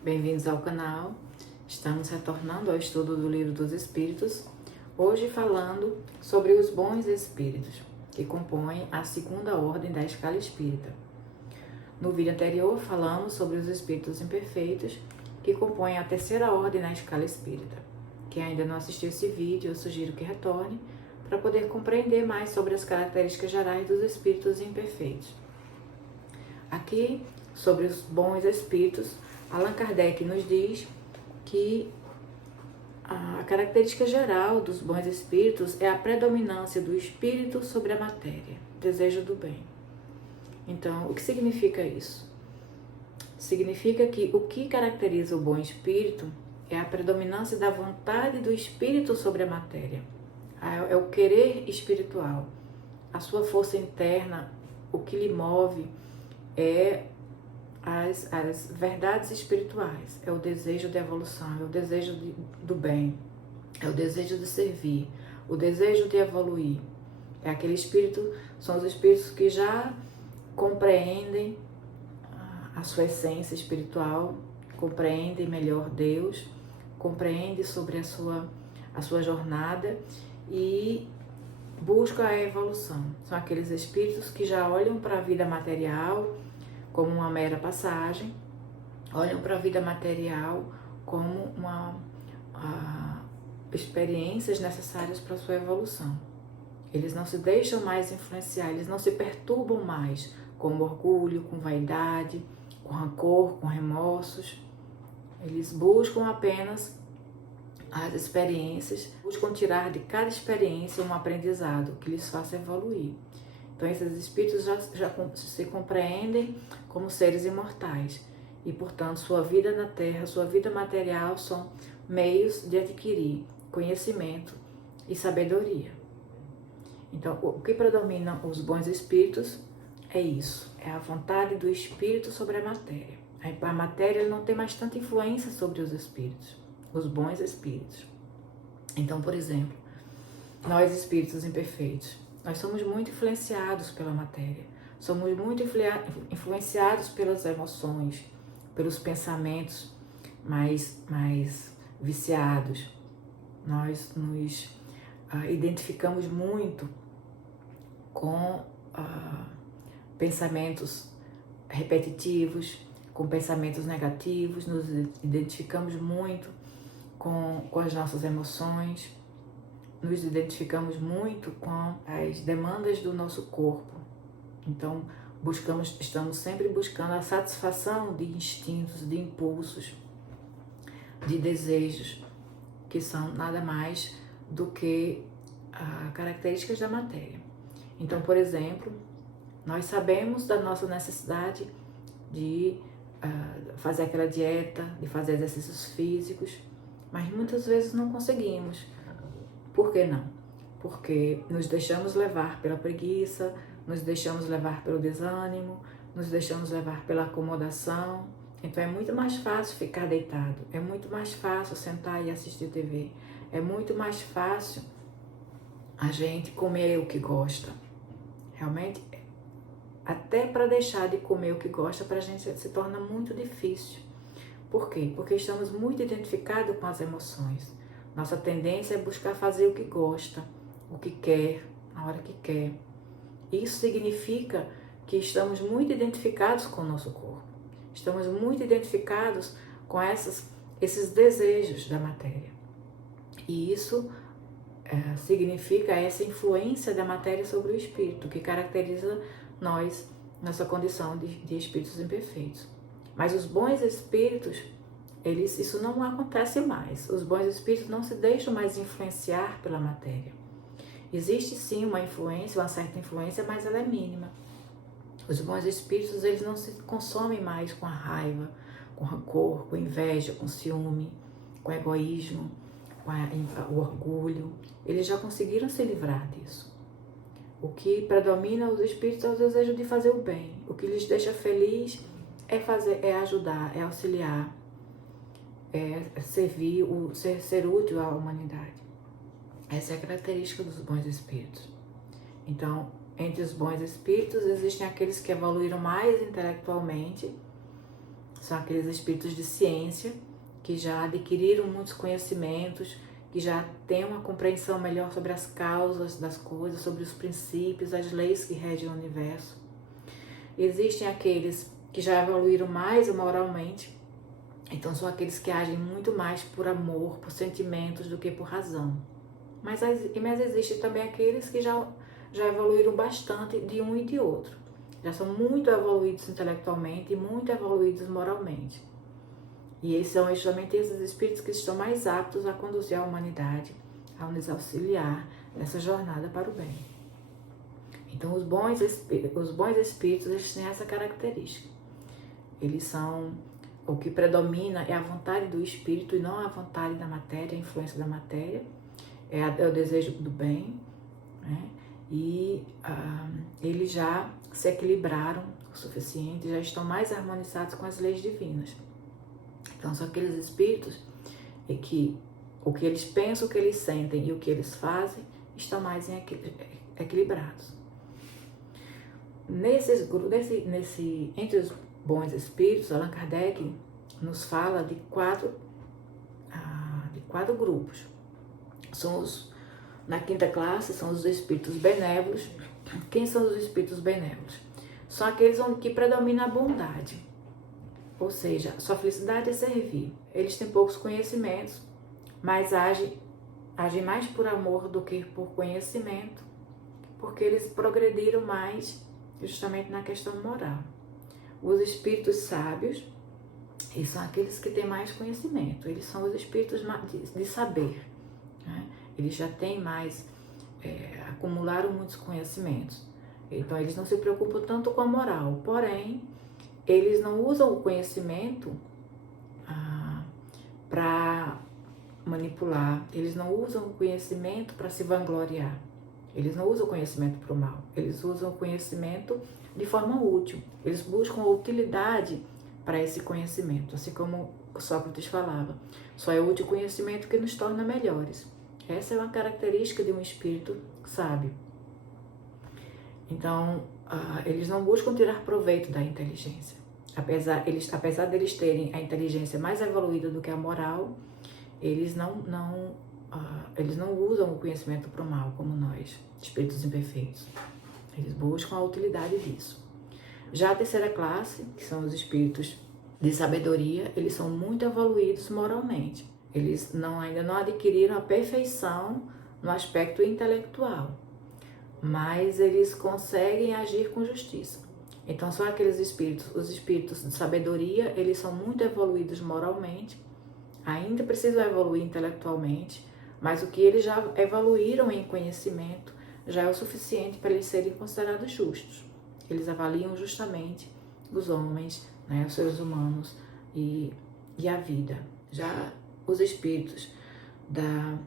Bem-vindos ao canal. Estamos retornando ao estudo do Livro dos Espíritos, hoje falando sobre os bons espíritos, que compõem a segunda ordem da escala espírita. No vídeo anterior falamos sobre os espíritos imperfeitos, que compõem a terceira ordem na escala espírita. Quem ainda não assistiu esse vídeo, eu sugiro que retorne para poder compreender mais sobre as características gerais dos espíritos imperfeitos. Aqui, sobre os bons espíritos, Allan Kardec nos diz que a característica geral dos bons espíritos é a predominância do espírito sobre a matéria, desejo do bem. Então, o que significa isso? Significa que o que caracteriza o bom espírito é a predominância da vontade do espírito sobre a matéria. É o querer espiritual. A sua força interna, o que lhe move é as verdades espirituais, é o desejo de evolução, é o desejo do bem, é o desejo de servir, o desejo de evoluir. É aquele espírito, são os espíritos que já compreendem a sua essência espiritual, compreendem melhor Deus, compreendem sobre a sua jornada e buscam a evolução. São aqueles espíritos que já olham para a vida material como uma mera passagem, olham para a vida material como experiências necessárias para a sua evolução. Eles não se deixam mais influenciar, eles não se perturbam mais com orgulho, com vaidade, com rancor, com remorsos. Eles buscam apenas as experiências, buscam tirar de cada experiência um aprendizado que lhes faça evoluir. Então, esses espíritos já se compreendem como seres imortais e, portanto, sua vida na Terra, sua vida material são meios de adquirir conhecimento e sabedoria. Então, o que predomina os bons espíritos é isso, é a vontade do espírito sobre a matéria. A matéria não tem mais tanta influência sobre os espíritos, os bons espíritos. Então, por exemplo, nós espíritos imperfeitos, nós somos muito influenciados pela matéria, somos muito influenciados pelas emoções, pelos pensamentos mais viciados. Nós nos identificamos muito com pensamentos repetitivos, com pensamentos negativos, nos identificamos muito com as nossas emoções, nos identificamos muito com as demandas do nosso corpo. Então, estamos sempre buscando a satisfação de instintos, de impulsos, de desejos, que são nada mais do que características da matéria. Então, por exemplo, nós sabemos da nossa necessidade de fazer aquela dieta, de fazer exercícios físicos, mas muitas vezes não conseguimos. Por que não? Porque nos deixamos levar pela preguiça, nos deixamos levar pelo desânimo, nos deixamos levar pela acomodação. Então é muito mais fácil ficar deitado, é muito mais fácil sentar e assistir TV, é muito mais fácil a gente comer o que gosta. Realmente, até para deixar de comer o que gosta, para a gente se torna muito difícil. Por quê? Porque estamos muito identificados com as emoções. Nossa tendência é buscar fazer o que gosta, o que quer, na hora que quer. Isso significa que estamos muito identificados com o nosso corpo. Estamos muito identificados com esses desejos da matéria. E isso significa essa influência da matéria sobre o espírito, que caracteriza nossa condição de espíritos imperfeitos. Mas os bons espíritos, isso não acontece mais. Os bons espíritos não se deixam mais influenciar pela matéria. Existe sim uma influência, uma certa influência, mas ela é mínima. Os bons espíritos, eles não se consomem mais com a raiva, com rancor, com inveja, com ciúme, com egoísmo, com o orgulho. Eles já conseguiram se livrar disso. O que predomina os espíritos é o desejo de fazer o bem. O que lhes deixa feliz é ajudar, é auxiliar, é servir, ser útil à humanidade. Essa é a característica dos bons espíritos. Então, entre os bons espíritos existem aqueles que evoluíram mais intelectualmente São aqueles espíritos de ciência que já adquiriram muitos conhecimentos, que já têm uma compreensão melhor sobre as causas das coisas, sobre os princípios, as leis que regem o universo. Existem aqueles que já evoluíram mais moralmente, então são aqueles que agem muito mais por amor, por sentimentos do que por razão. Mas existem também aqueles que já evoluíram bastante de um e de outro. Já são muito evoluídos intelectualmente e muito evoluídos moralmente. E esses são justamente esses espíritos que estão mais aptos a conduzir a humanidade, a nos auxiliar nessa jornada para o bem. Então, os bons espíritos, eles têm essa característica. Eles são, o que predomina é a vontade do espírito e não a vontade da matéria, a influência da matéria, é o desejo do bem, né? E eles já se equilibraram o suficiente, já estão mais harmonizados com as leis divinas. Então, são aqueles espíritos que o que eles pensam, o que eles sentem e o que eles fazem estão mais equilibrados. Entre os bons espíritos, Allan Kardec nos fala de quatro grupos. Na quinta classe são os espíritos benévolos. Quem são os espíritos benévolos? São aqueles que predomina a bondade. Ou seja, sua felicidade é servir. Eles têm poucos conhecimentos, mas agem mais por amor do que por conhecimento, porque eles progrediram mais justamente na questão moral. Os espíritos sábios, eles são aqueles que têm mais conhecimento. Eles são os espíritos de saber, né? Eles já têm mais, acumularam muitos conhecimentos. Então, eles não se preocupam tanto com a moral. Porém, eles não usam o conhecimento para manipular. Eles não usam o conhecimento para se vangloriar. Eles não usam o conhecimento para o mal. Eles usam o conhecimento de forma útil. Eles buscam a utilidade para esse conhecimento. Assim como Sócrates falava, só é útil o conhecimento que nos torna melhores. Essa é uma característica de um espírito sábio. Então, eles não buscam tirar proveito da inteligência. Apesar deles terem a inteligência mais evoluída do que a moral, eles não usam o conhecimento para o mal, como nós, espíritos imperfeitos. Eles buscam a utilidade disso. Já a terceira classe, que são os espíritos de sabedoria, eles são muito evoluídos moralmente. Eles ainda não adquiriram a perfeição no aspecto intelectual, mas eles conseguem agir com justiça. Então, são aqueles espíritos, os espíritos de sabedoria, eles são muito evoluídos moralmente, ainda precisam evoluir intelectualmente, mas o que eles já evoluíram em conhecimento já é o suficiente para eles serem considerados justos. Eles avaliam justamente os homens, né, os seres humanos e a vida. Já os espíritos da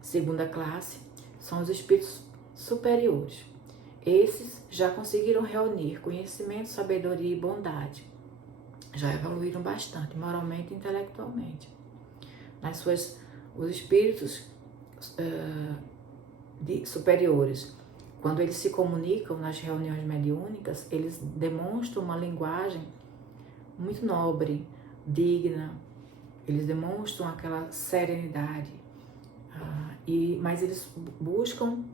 segunda classe são os espíritos superiores. Esses já conseguiram reunir conhecimento, sabedoria e bondade. Já evoluíram bastante, moralmente e intelectualmente. Os espíritos superiores, quando eles se comunicam nas reuniões mediúnicas, eles demonstram uma linguagem muito nobre, digna. Eles demonstram aquela serenidade, mas eles buscam,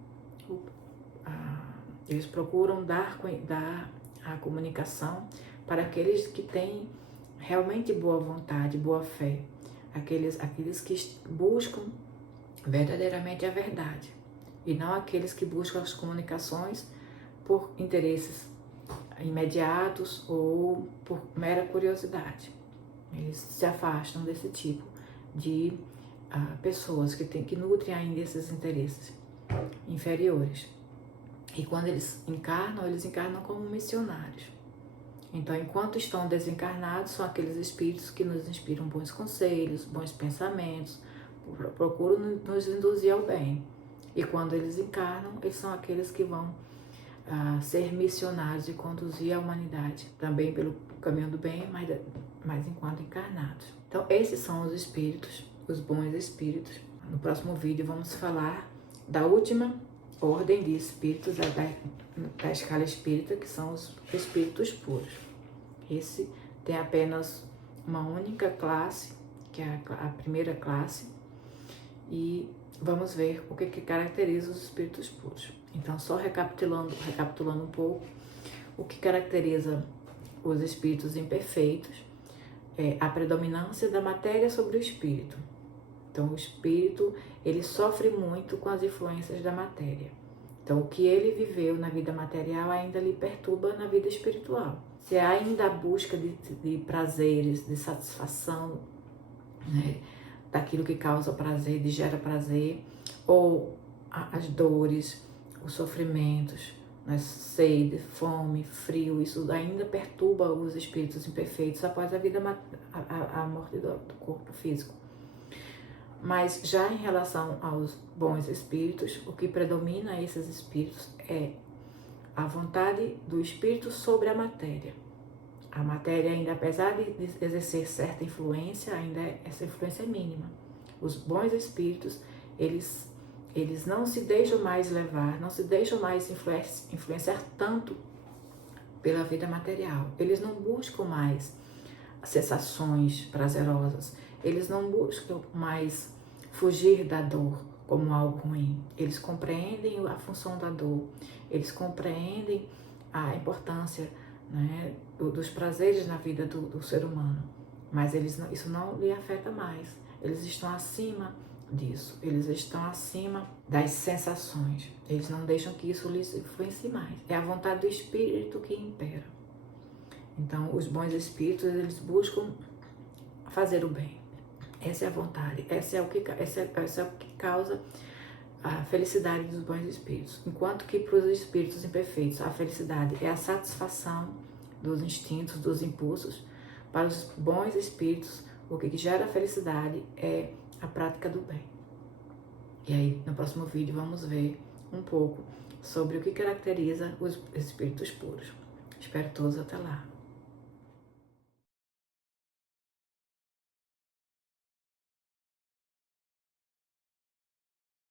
eles procuram dar a comunicação para aqueles que têm realmente boa vontade, boa fé, aqueles que buscam verdadeiramente a verdade, e não aqueles que buscam as comunicações por interesses imediatos ou por mera curiosidade. Eles se afastam desse tipo de pessoas que nutrem ainda esses interesses inferiores. E quando eles encarnam como missionários. Então, enquanto estão desencarnados, são aqueles espíritos que nos inspiram bons conselhos, bons pensamentos, procuram nos induzir ao bem. E quando eles encarnam, eles são aqueles que vão ser missionários e conduzir a humanidade também pelo caminho do bem, mas enquanto encarnados. Então, esses são os espíritos, os bons espíritos. No próximo vídeo vamos falar da última ordem de espíritos da escala espírita, que são os espíritos puros. Esse tem apenas uma única classe, que é a primeira classe, e vamos ver o que caracteriza os espíritos puros. Então, só recapitulando um pouco, o que caracteriza os espíritos imperfeitos é a predominância da matéria sobre o espírito. Então, o espírito, ele sofre muito com as influências da matéria. Então, o que ele viveu na vida material ainda lhe perturba na vida espiritual. Se há ainda a busca de prazeres, de satisfação, né, daquilo que causa prazer, de gera prazer, ou as dores, os sofrimentos, né, sede, fome, frio, isso ainda perturba os espíritos imperfeitos após a morte do corpo físico. Mas já em relação aos bons espíritos, o que predomina a esses espíritos é a vontade do espírito sobre a matéria. A matéria ainda, apesar de exercer certa influência, essa influência é mínima. Os bons espíritos, eles não se deixam mais levar, não se deixam mais influenciar tanto pela vida material. Eles não buscam mais sensações prazerosas, eles não buscam mais fugir da dor como algo ruim. Eles compreendem a função da dor, eles compreendem a importância, né, dos prazeres na vida do ser humano, mas isso não lhe afeta mais. Eles estão acima disso, eles estão acima das sensações, eles não deixam que isso lhes influencie mais. É a vontade do espírito que impera. Então, os bons espíritos, eles buscam fazer o bem. Essa é a vontade, essa é o que causa a felicidade dos bons espíritos. Enquanto que para os espíritos imperfeitos, a felicidade é a satisfação dos instintos, dos impulsos. Para os bons espíritos, o que gera a felicidade é a prática do bem. E aí, no próximo vídeo, vamos ver um pouco sobre o que caracteriza os espíritos puros. Espero todos até lá.